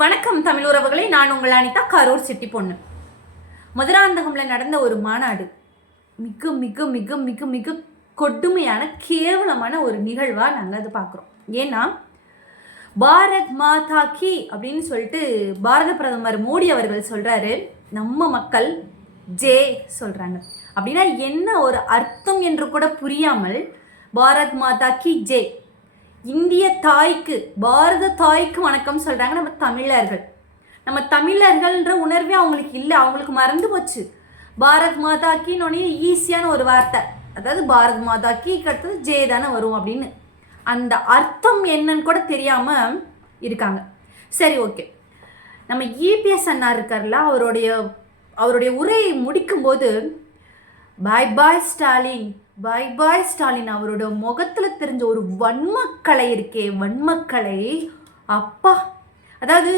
வணக்கம் தமிழ் உறவுகளை, நான் உங்கள் அனிதா, கரூர் சிட்டி பொண்ணு. மதுராந்தகம்ல நடந்த ஒரு மாநாடு மிக மிக மிக மிக மிக கொடுமையான கேவலமான ஒரு நிகழ்வா நாங்கள் அது பார்க்குறோம். ஏன்னா பாரத் மாதா கி அப்படின்னு சொல்லிட்டு பாரத பிரதமர் மோடி அவர்கள் சொல்றாரு. நம்ம மக்கள் ஜே சொல்றாங்க. அப்படின்னா என்ன ஒரு அர்த்தம் என்று கூட புரியாமல் பாரத் மாதா கி ஜே, இந்திய தாய்க்கு, பாரத தாய்க்கு வணக்கம் சொல்கிறாங்க நம்ம தமிழர்கள்ன்ற உணர்வே அவங்களுக்கு இல்லை. அவங்களுக்கு மறந்து போச்சு. பாரத் மாதாக்கின்னு ஈஸியான ஒரு வார்த்தை, அதாவது பாரத் மாதாக்கிக்கு அடுத்தது ஜே தானே வரும் அப்படின்னு. அந்த அர்த்தம் என்னன்னு கூட தெரியாமல் இருக்காங்க. சரி, ஓகே. நம்ம இபிஎஸ் அண்ணா இருக்கார்ல, அவருடைய உரையை முடிக்கும்போது பாய் பாய் ஸ்டாலின், பாய் பாய் ஸ்டாலின், அவரோட முகத்தில் தெரிஞ்ச ஒரு வன்மக்கலை இருக்கே, வன்மக்கலை அப்பா. அதாவது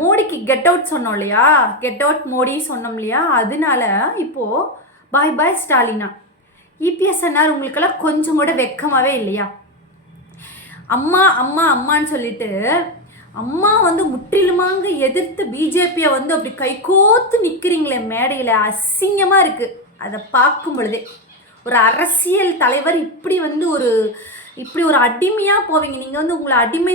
மோடிக்கு கெட் அவுட் சொன்னோம் இல்லையா, கெட் அவுட் மோடி சொன்னோம் இல்லையா, அதனால இப்போது பாய் பாய் ஸ்டாலினா. இபிஎஸ் அண்ணார் உங்களுக்கெல்லாம் கொஞ்சம் கூட வெக்கமாகவே இல்லையா? அம்மா அம்மா அம்மான்னு சொல்லிட்டு அம்மா முற்றிலுமாங்க எதிர்த்து பிஜேபியை அப்படி கைகோத்து நிற்கிறீங்களே மேடையில், அசிங்கமாக இருக்குது. அதை பார்க்கும் பொழுதே ஒரு அரசியல் தலைவர் இப்படி ஒரு அடிமையாக போவீங்க. நீங்கள் உங்களை அடிமை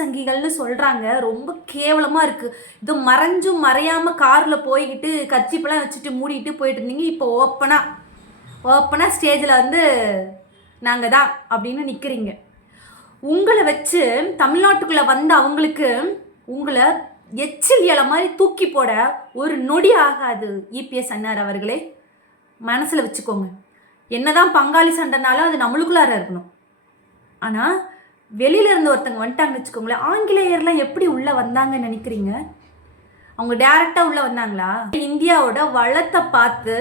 சங்கிகள்னு சொல்கிறாங்க. ரொம்ப கேவலமாக இருக்குது. இது மறைஞ்சும் மறையாமல் காரில் போய்கிட்டு கட்சிப்பெல்லாம் வச்சுட்டு மூடிட்டு போயிட்டு இருந்தீங்க. இப்போ ஓப்பனாக ஸ்டேஜில் நாங்கள் தான் அப்படின்னு நிற்கிறீங்க. உங்களை வச்சு தமிழ்நாட்டுக்குள்ளே அவங்களுக்கு உங்களை எச்சில் இலை மாதிரி தூக்கி போட ஒரு நொடி ஆகாது. இபிஎஸ் அண்ணார் அவர்களே, மனசில் வச்சுக்கோங்க. என்னதான் பங்காளி சண்டைனாலும் அது நம்மளுக்குள்ளார இருக்கணும். ஆனால் வெளியில இருந்து ஒருத்தங்க வந்துட்டாங்கன்னு வச்சுக்கோங்களேன். ஆங்கிலேயர்லாம் எப்படி உள்ளே வந்தாங்கன்னு நினைக்கிறீங்க? அவங்க டைரெக்டாக உள்ளே வந்தாங்களா? இந்தியாவோட வளத்தை பார்த்து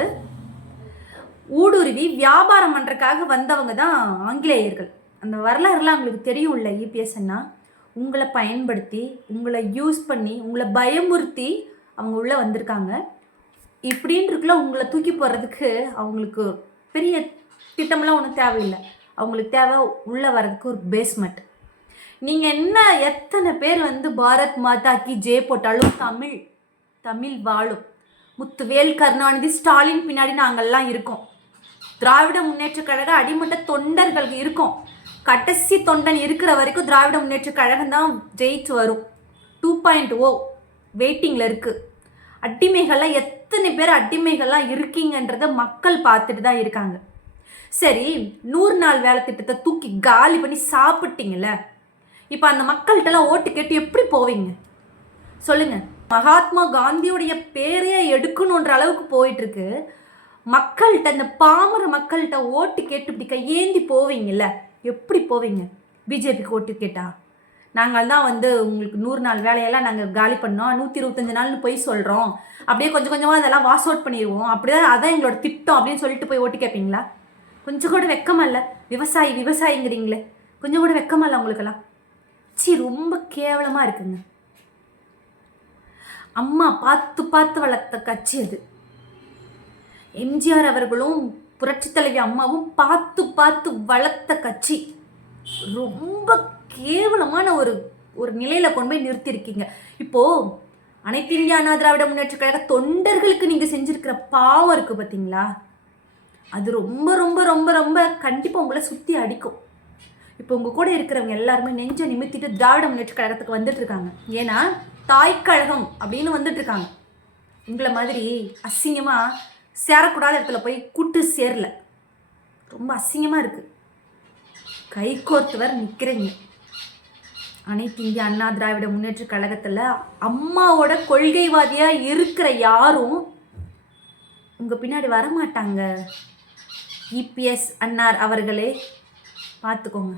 ஊடுருவி வியாபாரம் பண்ணுறதுக்காக வந்தவங்க தான் ஆங்கிலேயர்கள். அந்த வரலாறுலாம் அவங்களுக்கு தெரியும் இல்லை? இபிஎஸ் அண்ணா உங்களை பயன்படுத்தி, உங்களை யூஸ் பண்ணி, உங்களை பயமுறுத்தி அவங்க உள்ளே வந்திருக்காங்க. இப்படின்றதுக்குள்ள உங்களை தூக்கி போடுறதுக்கு அவங்களுக்கு பெரிய திட்டமெல்லாம் ஒன்றும் தேவையில்லை. அவங்களுக்கு தேவை உள்ளே வர்றதுக்கு ஒரு பேஸ்மெண்ட். நீங்கள் என்ன எத்தனை பேர் பாரத் மாதா கி ஜே போட்டாலும் தமிழ் வாழும். முத்துவேல், கருணாநிதி, ஸ்டாலின் பின்னாடி நாங்கள்லாம் இருக்கோம். திராவிட முன்னேற்ற கழக அடிமட்ட தொண்டர்களுக்கு இருக்கோம். கடைசி தொண்டன் இருக்கிற வரைக்கும் திராவிட முன்னேற்ற கழகம் தான் ஜெயிச்சு வரும். 2.0 வெயிட்டிங்கில் இருக்குது. அடிமைகள்லாம் எத்தனை பேர் அடிமைகள்லாம் இருக்கீங்கன்றத மக்கள் பார்த்துட்டு தான் இருக்காங்க. சரி, 100 நாள் வேலை திட்டத்தை தூக்கி காலி பண்ணி சாப்பிட்டீங்கல்ல, இப்போ அந்த மக்கள்கிட்டலாம் ஓட்டு கேட்டு எப்படி போவீங்க சொல்லுங்க? மகாத்மா காந்தியோடைய பேரையே எடுக்கணுன்ற அளவுக்கு போயிட்டுருக்கு. மக்கள்கிட்ட, இந்த பாமர மக்கள்கிட்ட ஓட்டு கேட்டு இப்படி கையேந்தி போவீங்கல்ல, எப்படி போவீங்க? பிஜேபிக்கு ஓட்டு கேட்டா நாங்கள் தான் உங்களுக்கு 100 நாள் வேலையெல்லாம் நாங்கள் காலி பண்ணோம், 125 நாள்னு போய் சொல்கிறோம், அப்படியே கொஞ்சம் கொஞ்சமாக அதெல்லாம் வாஷ் அவுட் பண்ணிடுவோம், அப்படிதான் அதான் எங்களோட திட்டம் அப்படின்னு சொல்லிட்டு போய் ஓட்டு கேட்பீங்களா? கொஞ்சம் கூட வெக்கமா இல்லை? விவசாயிங்கிறீங்களே, கொஞ்சம் கூட வெக்கமா இல்லை உங்களுக்கெல்லாம்? ரொம்ப கேவலமாக இருக்குங்க. அம்மா பார்த்து வளர்த்த கட்சி அது. எம்ஜிஆர் அவர்களும் புரட்சி தலைவி அம்மாவும் பார்த்து வளர்த்த கட்சி. ரொம்ப கேவலமான ஒரு நிலையில கொண்டு போய் நிறுத்தியிருக்கீங்க. இப்போ அனைத்து இந்திய அண்ணா திராவிட முன்னேற்ற கழக தொண்டர்களுக்கு நீங்க செஞ்சிருக்கிற பாவம் இருக்கு பார்த்தீங்களா? அது ரொம்ப ரொம்ப ரொம்ப ரொம்ப கண்டிப்பாக உங்களை சுற்றி அடிக்கும். இப்போ உங்கள் கூட இருக்கிறவங்க எல்லாருமே நெஞ்சை நிமித்திட்டு திராவிட முன்னேற்ற கழகத்துக்கு வந்துட்டு இருக்காங்க. ஏன்னா தாய்க்கழகம் அப்படின்னு வந்துட்டு இருக்காங்க. உங்களை மாதிரி அசிங்கமாக சேரக்கூடாத இடத்துல போய் கூட்டு சேரல. ரொம்ப அசிங்கமாக இருக்குது. கைகோர்த்துவர் நிற்கிறீங்க. அனைத்து இந்திய அண்ணா திராவிட முன்னேற்ற கழகத்தில் அம்மாவோட கொள்கைவாதியாக இருக்கிற யாரும் உங்கள் பின்னாடி வரமாட்டாங்க. இபிஎஸ் அண்ணார் அவர்களே பார்த்துக்கோங்க.